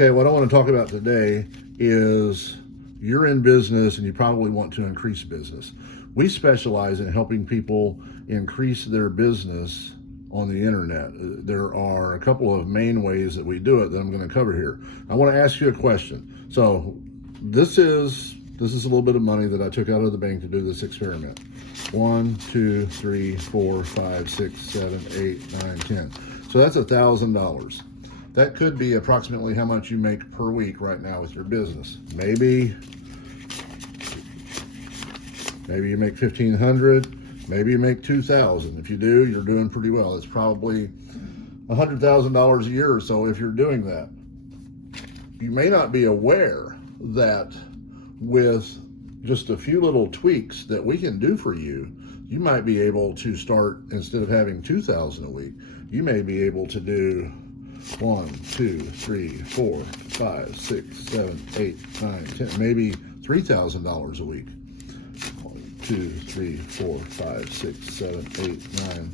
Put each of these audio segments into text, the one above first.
Okay, what I want to talk about today is you're in business and you probably want to increase business. We specialize in helping people increase their business on the internet. There are a couple of main ways that we do it that I'm going to cover here. I want to ask you a question. So this is a little bit of money that I took out of the bank to do this experiment. 1, 2, 3, 4, 5, 6, 7, 8, 9, 10. So that's $1,000. That could be approximately how much you make per week right now with your business. Maybe you make $1,500, maybe you make $2,000. If you do, you're doing pretty well. It's probably $100,000 a year or so if you're doing that. You may not be aware that with just a few little tweaks that we can do for you, you might be able to start, instead of having $2,000 a week, you may be able to do 1, 2, 3, 4, 5, 6, 7, 8, 9, 10, maybe $3,000 a week. 1, 2, 3, 4, 5, 6, 7, 8, 9,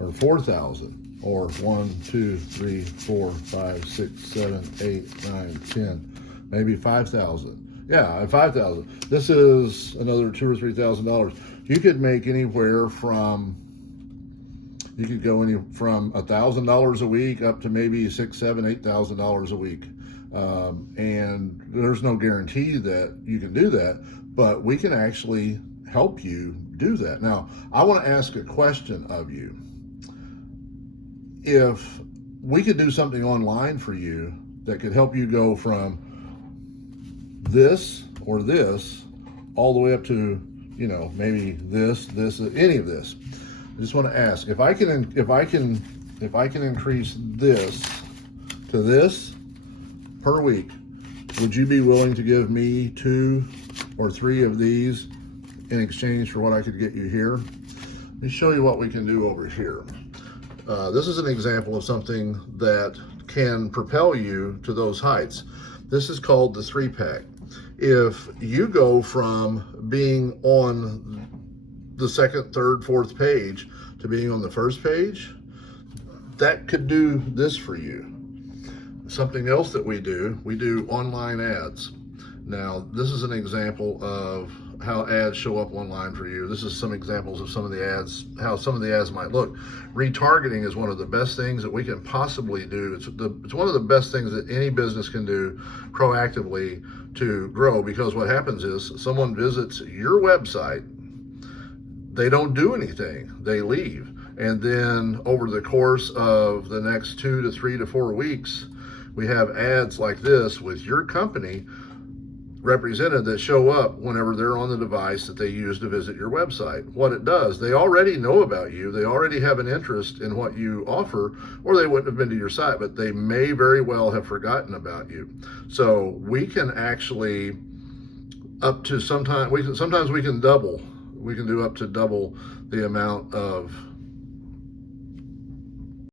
or 4,000, or 1, 2, 3, 4, 5, 6, 7, 8, 9, 10, maybe 5,000. Yeah, 5,000. This is another $2,000 or $3,000. You could make anywhere from, you could go from $1,000 a week up to maybe $6,000, $7,000, $8,000 a week. And there's no guarantee that you can do that, but we can actually help you do that. Now, I want to ask a question of you. If we could do something online for you that could help you go from this or this all the way up to, maybe this, any of this. I just want to ask, if I can increase this to this per week, would you be willing to give me 2 or 3 of these in exchange for what I could get you here? Let me show you what we can do over here. This is an example of something that can propel you to those heights. This is called the 3-pack. If you go from being on the 2nd, 3rd, 4th page to being on the 1st page, that could do this for you. Something else that we do online ads. Now, this is an example of how ads show up online for you. This is some examples of some of the ads, how some of the ads might look. Retargeting is one of the best things that we can possibly do. It's one of the best things that any business can do proactively to grow, because what happens is someone visits your website, they don't do anything, they leave. And then over the course of the next 2 to 3 to 4 weeks, we have ads like this with your company represented that show up whenever they're on the device that they use to visit your website. What it does, they already know about you, they already have an interest in what you offer, or they wouldn't have been to your site, but they may very well have forgotten about you. So we can actually sometimes we can do up to double the amount of